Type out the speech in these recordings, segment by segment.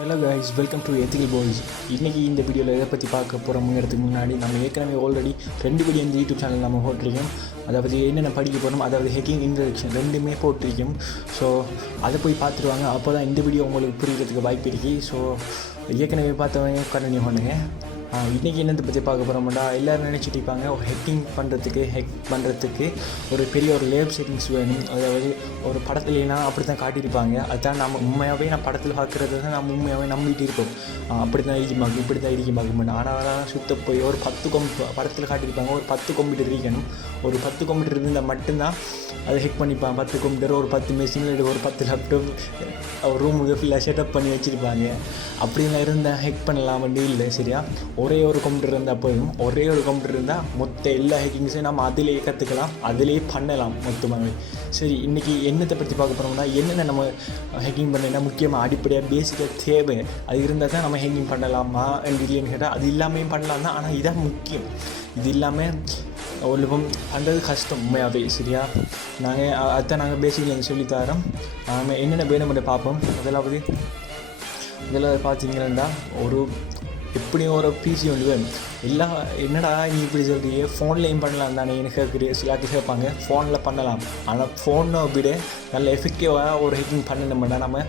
Hello guys, welcome to ethical boys. இன்றைக்கி இந்த வீடியோவில் எதை பற்றி பார்க்க போகிறோம்ங்கிறதுக்கு முன்னாடி நம்ம ஏற்கனவே ஆல்ரெடி 2 வீடியோ இந்த யூடியூப் சேனல் நம்ம போட்டிருக்கோம். அதாவது என்னென்ன படிக்க போகிறோம், அதாவது ஹேக்கிங், இன்ட்ரடக்ஷன் ரெண்டுமே போட்டிருக்கோம். ஸோ அதை போய் பார்த்துருவாங்க. அப்போ தான் இந்த வீடியோ உங்களுக்கு புரிகிறதுக்கு வாய்ப்பு இருக்குது. ஸோ ஏற்கனவே பார்த்தவங்க கண்டினியூ பண்ணுங்க. இன்றைக்கி என்னத்தை பற்றி பார்க்க போகிறோம்டா, எல்லோரும் நினச்சிட்டு இருப்பாங்க ஹேக் பண்ணுறதுக்கு ஒரு பெரிய ஒரு லேப் செட்டிங்ஸ் வேணும். அதாவது ஒரு படத்துலாம் அப்படி தான் காட்டியிருப்பாங்க. அதுதான் நம்ம உண்மையாகவே நான் படத்தில் பார்க்குறது தான் நம்ம உண்மையாகவே நம்பிட்டு இருப்போம். அப்படி தான் இடிக்குமாக்கும், இப்படி தான் இடிக்குமாக்கும். ஆனால் சுத்த போய் ஒரு 10 படத்தில் காட்டியிருப்பாங்க. ஒரு 10 கம்ப்யூட்டர் இருக்கணும். ஒரு 10 கம்ப்யூட்டர் இருந்தால் மட்டும்தான் அதை ஹேக் பண்ணிப்பாங்க. 10 கம்ப்யூட்டர், ஒரு 10 மெஷின், ஒரு 10 லேப்டாப் ரூமுக்கு ஃபுல்லாக செட்டப் பண்ணி வச்சுருப்பாங்க. அப்படிலாம் இருந்தால் ஹேக் பண்ணலாம் வந்து இல்லை. சரியா, ஒரே ஒரு கம்ப்யூட்டர் இருந்தால் போதும். ஒரே ஒரு கம்ப்யூட்டர் இருந்தால் மொத்த எல்லா ஹேக்கிங்ஸையும் நம்ம அதிலேயே கற்றுக்கலாம், அதிலேயே பண்ணலாம் மொத்தமாகவே. சரி, இன்றைக்கி என்னத்தை பற்றி பார்க்க போகிறோம்னா, என்னென்ன நம்ம ஹேக்கிங் பண்ணலைன்னா முக்கியமாக அடிப்படையாக பேசிக்காக தேவை அது இருந்தால் தான் நம்ம ஹேக்கிங் பண்ணலாமா இல்லைன்னு கேட்டால் அது இல்லாமையும் பண்ணலாம் தான். ஆனால் இதான் முக்கியம். இது இல்லாமல் ஒழுங்கும் பண்ணுறது கஷ்டம் உண்மையாகவே. சரியா, அதுதான் நாங்கள் பேசிக்கலி சொல்லித்தரோம். நம்ம என்னென்ன வேணும்னு பார்ப்போம். இதில் பார்த்தீங்கன்னா ஒரு எப்படியும் ஒரு பிசி ஒன்று வேணும். எல்லாம் என்னடா நீ இப்படி சொல்கிறீங்க, ஃபோன்லேயும் பண்ணலாம் தானே எனக்கு கேட்குறீங்க. சிலாட்டி கேட்பாங்க ஃபோனில் பண்ணலாம். ஆனால் ஃபோனை விட நல்ல எஃபெக்டிவாக ஒரு ஹேக்கிங் பண்ணணும்னா நம்ம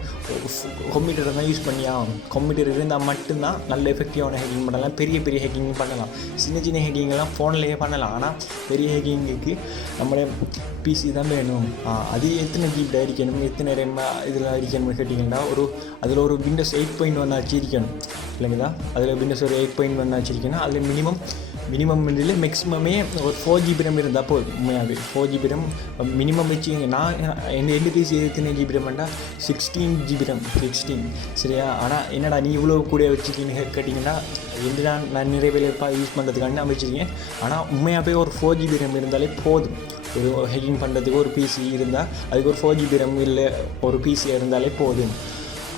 கம்ப்யூட்டரை தான் யூஸ் பண்ணி ஆகணும். கம்ப்யூட்டர் இருந்தால் மட்டும்தான் நல்ல எஃபெக்டிவான ஹேக்கிங் பண்ணலாம். பெரிய ஹேக்கிங் பண்ணலாம். சின்ன ஹேக்கிங்கெல்லாம் ஃபோன்லேயே பண்ணலாம். ஆனால் பெரிய ஹேக்கிங்குக்கு நம்மளே பிசி தான் வேணும். அது எத்தனை ஜிபி அடிக்கணும், எத்தனை ரேம் இதில் அடிக்கணும்னு கேட்டிங்கன்னா அதில் ஒரு விண்டோஸ் 8.1 ஆச்சு இருக்கணும் இல்லைங்களா. அதில் விண்டோஸ் ஒரு 8.1 ஆச்சு இருக்கணும். அதில் மினிமம் இல்லை மேக்ஸிமமே ஒரு 4 GB RAM இருந்தால் போதும். உண்மையாகவே 4 GB RAM மினிமம் வச்சுங்க. நான் எந்த பிசி எத்தனை GB RAம்டா 16 GB RAM 16. சரியா, ஆனால் என்னடா நீ இவ்வளோ கூட வச்சுக்கின்னு கேட்டிங்கன்னா நான் நிறைய வேலை யூஸ் பண்ணுறதுக்காண்டி நான் வச்சுருக்கேன். ஆனால் உண்மையாகவே ஒரு 4 GB RAM இருந்தாலே போதும். ஒரு ஹேக்கிங் பண்ணுறதுக்கு ஒரு பிசி இருந்தால் அதுக்கு ஒரு 4 GB RAM இல்லை ஒரு பிசி இருந்தாலே போதும்.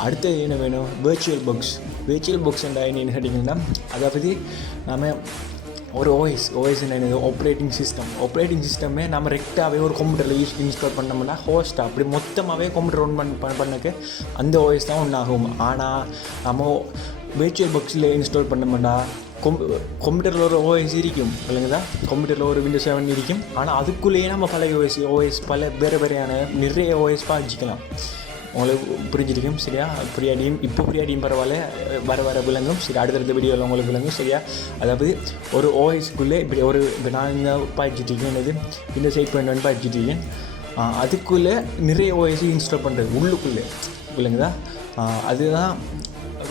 அடுத்தது என்ன வேணும், விர்ச்சுவல் பாக்ஸ் என்னன்னு கேட்டிங்கன்னா, அதாவது நம்ம ஒரு ஓஎஸ் என்னது ஆப்ரேட்டிங் சிஸ்டமே நம்ம ரெக்டாகவே ஒரு கம்ப்யூட்டரில் இன்ஸ்டால் பண்ணோம்னா ஹோஸ்ட்டாக அப்படி மொத்தமாகவே கம்ப்யூட்டர் ரன் பண்ணக்கு அந்த ஓஎஸ் தான் ஒன்றாகும். ஆனால் நம்ம விர்ச்சுவல் பாக்ஸில் இன்ஸ்டால் பண்ணோம்னா கம்ப்யூட்டரில் ஒரு ஓஎஸ் இருக்கும் இல்லைங்களா. கம்ப்யூட்டரில் ஒரு Windows 7 இருக்கும். ஆனால் அதுக்குள்ளேயே நம்ம பழைய ஓஎஸ் பல வேறையான நிறைய ஓஎஸ் பாதிக்கலாம். உங்களுக்கு புரிஞ்சிருக்கும். சரியா, புரியாடியும் பரவாயில்ல, வர விளங்கும். சரி, அடுத்தடுத்த வீடியோவில் உங்களுக்கு விளங்கும். சரியா, அதாவது ஒரு ஓஎஸ்க்குள்ளே இப்போ நான் இந்த பாய்ச்சிட்ருக்கேன், என்னது Windows 8.1 பாய்ச்சிட்ருக்கேன். அதுக்குள்ளே நிறைய ஓஎஸ் இன்ஸ்டால் பண்ணுறது உள்ளுக்குள்ளே இல்லைங்களா. அதுதான்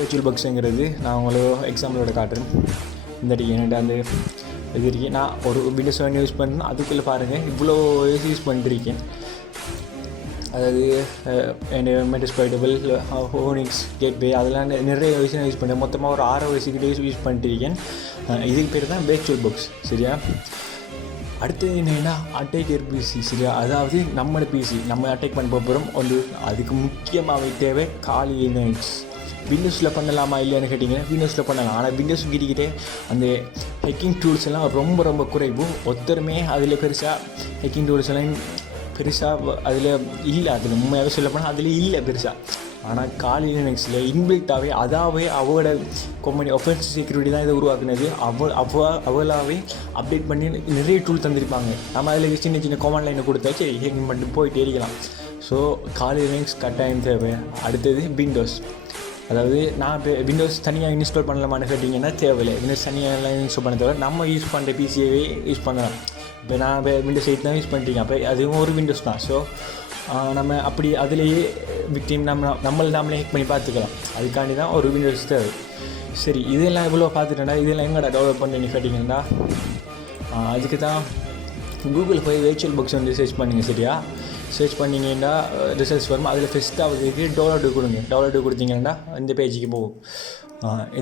விர்ச்சுவல் பாக்ஸுங்கிறது. நான் உங்களுக்கு எக்ஸாம்பிளோட காட்டுறேன். இந்த என்கிட்ட அந்த இது இருக்கேன். நான் ஒரு Windows 7 யூஸ் பண்ணேன். அதுக்குள்ளே பாருங்கள் இவ்வளோ ஓஎஸ் யூஸ் பண்ணிருக்கேன். அதாவது மெட்டஸ்பைடபிள், ஹோனிக்ஸ், கேட்வே அதெல்லாம் நிறைய விஷயம் யூஸ் பண்ணேன். மொத்தமாக ஒரு 6 வயசுக்கிட்டே யூஸ் பண்ணிட்டுருக்கேன். இதுக்கு பேர் தான் விர்ச்சுவல் பாக்ஸ். சரியா, அடுத்தது என்னென்னா அட்டாக்கர் பிசி. சரியா, அதாவது நம்ம பிசி நம்ம அட்டாக் பண்ண போகிறோம். அதுக்கு முக்கியமாகவே தேவை காலி லினக்ஸ். விண்டோஸில் பண்ணலாமா இல்லைன்னு கேட்டிங்கன்னா விண்டோஸில் பண்ணலாம். ஆனால் விண்டோஸ் கிட்டே அந்த ஹேக்கிங் டூல்ஸ் எல்லாம் ரொம்ப குறைவு. ஒருத்தருமே அதில் பெருசாக ஹேக்கிங் டூல்ஸ் எல்லாம் அதில் இல்லை. அதில் உண்மையாகவே சொல்லப்போனால் அதில் இல்லை பெருசாக. ஆனால் காலி லினக்ஸில் இன்பில்ட்டாகவே அதாவே அவளோட கம்பெனி ஒஃபென்சிவ் செக்யூரிட்டி தான் இதை உருவாக்குனது. அவளாவே அப்டேட் பண்ணி நிறைய டூல் தந்திருப்பாங்க. நம்ம அதில் சின்ன கமாண்ட் லைனை கொடுத்தாச்சு ஹேக்கிங் பண்ணிட்டு போயிட்டே இருக்கலாம். ஸோ காலி லினக்ஸ் கட்டாயம் தேவை. அடுத்தது விண்டோஸ். அதாவது நான் இப்போ விண்டோஸ் தனியாக இன்ஸ்டால் பண்ணலாமான்னு கேட்டிங்கன்னா தேவையில்லை. விண்டோஸ் தனியாக இன்ஸ்டால் பண்ண தேவை. நம்ம யூஸ் பண்ணுற பிசியவே யூஸ் பண்ணலாம். இப்போ நான் இப்போ Windows 8 தான் யூஸ் பண்ணிட்டேன். அப்போ அதுவும் ஒரு விண்டோஸ் தான். ஸோ நம்ம அப்படி அதிலேயே விக்டிம் நம்மளே ஹேக் பண்ணி பார்த்துக்கலாம். அதுக்காண்டி தான் ஒரு விண்டோஸ் தேவை. சரி, இதெல்லாம் இவ்வளோ பார்த்துட்டேன்டா, இதெல்லாம் எங்கடா டெவலப் பண்ணி கேட்டிங்கன்னா அதுக்கு தான் கூகுளில் போய் விர்ச்சுவல் பாக்ஸ் வந்து சர்ச் பண்ணிங்க. சரியா, சர்ச் பண்ணிங்கன்னா ரிசல்ட்ஸ் வரும். அதில் ஃபஸ்ட்டாக டவுன்லோடு கொடுத்தீங்கன்னா இந்த பேஜுக்கு போகும்.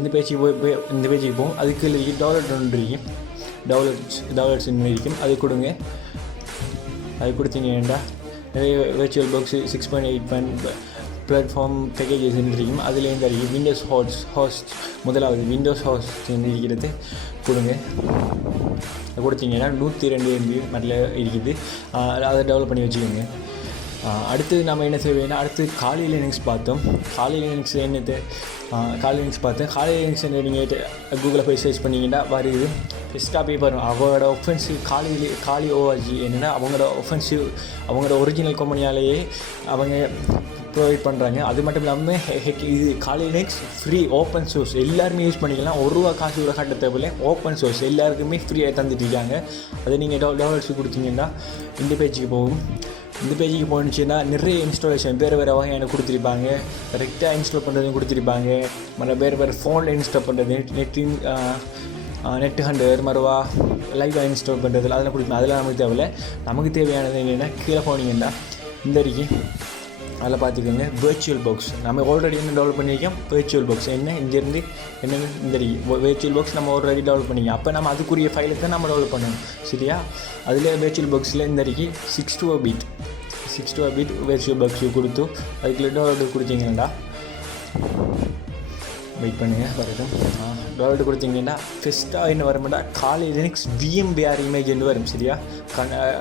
இந்த பேஜுக்கு போகும். அதுக்கு டவுன்லோட் ஒன்று டவுன்லோட்ஸ் இருக்கும். அது கொடுங்க. அது கொடுத்தீங்கன்னா நிறைய விர்ச்சுவல் பாக்ஸு 6.8 பிளாட்ஃபார்ம் பேக்கேஜஸ் இருக்கும். அதுலேருந்து இருக்குது விண்டோஸ் ஹோஸ்ட் முதலாவது விண்டோஸ் ஹோஸ்ட் இருக்கிறது கொடுங்க. கொடுத்தீங்கன்னா 102 MB மட்டும் இருக்குது. அதை டெவலப் பண்ணி வச்சுக்கோங்க. அடுத்து நம்ம என்ன செய்வோம்னா அடுத்து காலி லினக்ஸ் பார்த்தோம். காலி லினக்ஸ் காலி லினக்ஸ் நீங்கள் கூகுளில் போய் சர்ச் பண்ணிங்கன்னா வருது. பெஸ்ட்டாக பேப்பர் அவங்களோட ஒஃபென்சிவ் காலி ஓஆர்ஜி என்னென்னா அவங்களோட ஒரிஜினல் கம்பெனியாலேயே அவங்க ப்ரொவைட் பண்ணுறாங்க. அது மட்டும் இல்லாமல் இது காலி லினக்ஸ் ஃப்ரீ ஓப்பன் சோர்ஸ் எல்லாருமே யூஸ் பண்ணிக்கலாம். ₹1 காசு கூட கட்ட தேவையில்லை. ஓப்பன் சோர்ஸ் எல்லாருக்குமே ஃப்ரீயாக தந்துட்டுருக்காங்க. அதை நீங்கள் டவுன்லோட்ஸ் கொடுத்தீங்கன்னா இந்த பேஜுக்கு போகும். இந்த பேஜுக்கு போணுச்சுன்னா நிறைய இன்ஸ்டாலேஷன் வேறு வகையான கொடுத்துருப்பாங்க. கரெக்டாக இன்ஸ்டால் பண்ணுறதும் கொடுத்துருப்பாங்க. வேறு ஃபோனில் இன்ஸ்டால் பண்ணுறது நெட் ஹண்டர் மறுவா லைவாக இன்ஸ்டால் பண்ணுறது அதெல்லாம் கொடுப்பேன். அதெல்லாம் நமக்கு தேவையில்லை. நமக்கு தேவையானது என்னென்னா கீழே போனீங்கன்னா இந்த வரைக்கும் அதில் பார்த்துக்கோங்க விர்ச்சுவல் பாக்ஸ். நம்ம ஆல்ரெடி என்ன டெவலப் பண்ணியிருக்கோம் விர்ச்சுவல் பாக்ஸ் இங்கேருந்து என்னென்னு இந்த விர்ச்சுவல் பாக்ஸ் நம்ம ஆல்ரெடி டெவலப் பண்ணிக்கோம். அப்போ நம்ம அதுக்குரிய ஃபைலை தான் நம்ம டெவலப் பண்ணணும். சரியா? அதில் விர்ச்சுவல் பாக்ஸில் இந்த வரைக்கும் 62 பிட் விர்ச்சுவல் பாக்ஸு கொடுத்து அதுக்குள்ளே டெவலப் கொடுத்தீங்கன்னா வெயிட் பண்ணுங்கள் வரட்டும். டெவலப் கொடுத்தீங்கன்னா ஃபஸ்ட்டாக என்ன வரும்னா காலி லினக்ஸ் VMware இமேஜ் வரும். சரியா?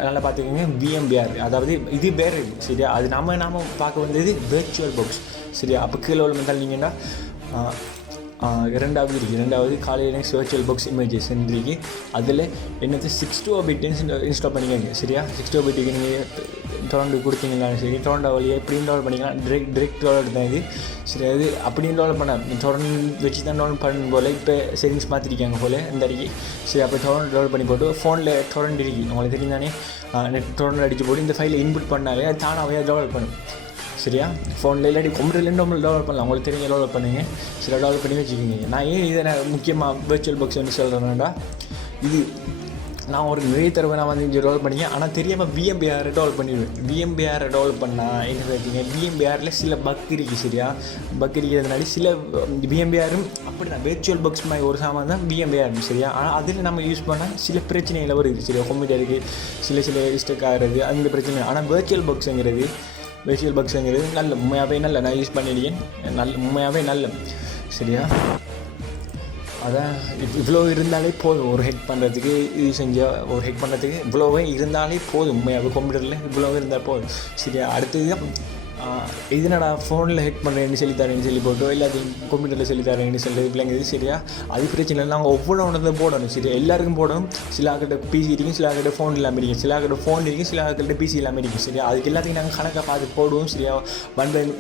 நல்லா பார்த்துக்கோங்க VMware அதாவது இது பேர் சரியா? அது நாம பார்க்க வந்தது விர்ச்சுவல் பாக்ஸ். சரியா? அப்போ கீழே உள்ள தள்ளிங்கன்னா இரண்டாவது காலி லினக்ஸ் விர்ச்சுவல் பாக்ஸ் இமேஜஸ் இருக்கு. அதில் என்னது 62 பிட் இன்ஸ்டால் பண்ணிக்கோங்க. சரியா? 62 பிட்டுக்கு நீங்கள் டொரண்டோ கொடுத்தீங்களா சரி டொரண்டோ வழியை எப்படியும் டெவலப் பண்ணிக்கலாம். டிரெக்ட் டெவலப் தான் இது. சரி அது அப்படியும் டெவலப் பண்ண டொரண்ட் வச்சு தான் டெவலப் பண்ணணும் போல். இப்போ செட்டிங்ஸ் மாற்றிருக்காங்க போல் இந்த அடிக்கி. சரி அப்போ டொரண்ட் டெவலப் பண்ணி போட்டு ஃபோனில் டொரண்ட் இருக்கு உங்களுக்கு தெரியும் தானே. நெட் டொரண்ட் அடித்து போட்டு இந்த ஃபைலை இன்புட் பண்ணாலே அது தானாகவே டெவலப் பண்ணும். சரியா? ஃபோனில் இல்லாட்டி கம்ப்யூட்டர்லேருந்து நம்மளுக்கு டெவலப் பண்ணலாம். உங்களுக்கு தெரிஞ்ச டெவலப் பண்ணுங்கள். சில டெவலப் பண்ணி வச்சுக்கோங்க. நான் ஏன் இதை முக்கியமாக விர்ச்சுவல் பாக்ஸ் வந்து சொல்கிறேன்னா இது நான் ஒரு நிறைய தடவை நான் வந்து இங்கே டெவலப் பண்ணிக்கேன். ஆனால் தெரியாமல் VMware டெவலப் பண்ணிடுவேன். VMware டெவலப் பண்ணால் என்ன பார்த்தீங்க VMwareல சில பக் இருக்குது. சரியா? பக் இருக்கிறதுனால சில VMwareம் அப்படி தான் விர்ச்சுவல் பாக்ஸ் மாதிரி ஒரு சாமான் தான் VMware. சரியா? ஆனால் அதில் நம்ம யூஸ் பண்ணால் சில பிரச்சனைகள் வருது. சரியா? கம்ப்யூட்டருக்கு சில ஸ்டக் ஆகிறது அந்த பிரச்சனை. ஆனால் விர்ச்சுவல் பாக்ஸுங்கிறது நல்ல உண்மையாகவே நல்ல நான் யூஸ் பண்ணியிருக்கேன். உண்மையாகவே நல்ல. சரியா? அதான் இவ்வளோ இருந்தாலே போதும் ஒரு ஹெக் பண்ணுறதுக்கு. இவ்வளோவே இருந்தாலே போதும். உண்மையாகவே கம்ப்யூட்டரில் இவ்வளோவே இருந்தால் போதும். சரியா? அடுத்தது இதனடா ஃபோனில் ஹெக் பண்ணுறேன்னு சொல்லி போட்டோ எல்லாத்தையும் கம்ப்யூட்டரில் சொல்லித்தரேன்னு சொல்லிட்டு பிள்ளைங்க. சரியா? அது பிரச்சனை இல்லை. நாங்கள் ஒவ்வொரு ஒன்று போடணும். சரியா? எல்லாருக்கும் போடணும். சில ஆக்கிட்ட பிசி இருக்கும், சில ஆக்கிட்ட ஃபோன் இல்லாமல் இருக்கும், சில ஆக்கிட்ட ஃபோன் இருக்கும், சில ஆக்கிட்ட பிசி இல்லாமல் இருக்கும். சரியா? அதுக்கு எல்லாத்தையும் நாங்கள் கணக்காக பார்த்து போடுவோம். சரியா?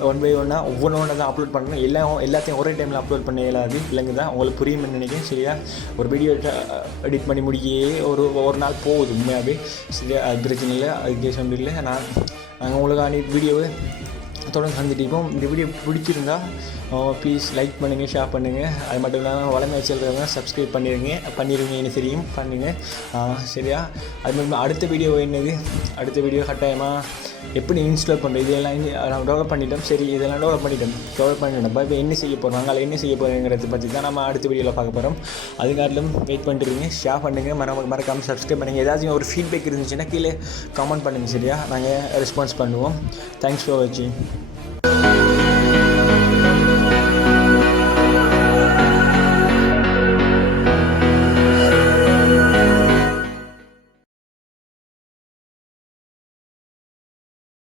ஒன் பை ஒன்னாக ஒவ்வொன்று தான் அப்லோட் பண்ணணும். எல்லாத்தையும் ஒரே டைமில் அப்லோட் பண்ண இயலாது. பிள்ளைங்க தான் உங்களுக்கு புரியும்னு நினைக்கிறேன். சரியா? ஒரு வீடியோ எடிட் பண்ணி முடியே ஒரு நாள் போகுது உண்மையாகவே. சரியா? அது பிரச்சனை இல்லை. அதுக்கு சொல்ல இல்லை. நாங்கள் உங்களுக்கு வீடியோவை தொடர்ந்து சந்திட்டிப்போம். இந்த வீடியோ பிடிச்சிருந்தா ப்ளீஸ் லைக் பண்ணுங்கள், ஷேர் பண்ணுங்கள். அது மட்டும் இல்லாமல் வளமையாக செல்றவங்க சப்ஸ்கிரைப் பண்ணிடுவீங்கன்னு தெரியும் பண்ணுங்கள். சரியா? அது மட்டும் அடுத்த வீடியோ என்னது? அடுத்த வீடியோ கட்டாயமாக எப்படி இன்ஸ்டால் பண்ணுறது இதெல்லாம் நான் டெவலப் பண்ணிட்டோம். சரி இதெல்லாம் டெவலப் பண்ணிட்டோம். இப்போ என்ன செய்ய போகிறோம் நாங்கள் என்ன செய்ய போகிறோங்கிறத பற்றி தான் நம்ம அடுத்த வீடியோவில் பார்க்க போகிறோம். அதுக்காட்டிலும் வெயிட் பண்ணிட்டுருங்க. ஷேர் பண்ணுங்கள், மறக்காமல் சப்ஸ்கிரைப் பண்ணுங்கள். ஏதாச்சும் ஒரு ஃபீட்பேக் இருந்துச்சுன்னா கீழே கமெண்ட் பண்ணுங்கள். சரியா? நாங்கள் ரெஸ்பான்ஸ் பண்ணுவோம். தேங்க்ஸ் ஃபார் வாட்சிங்.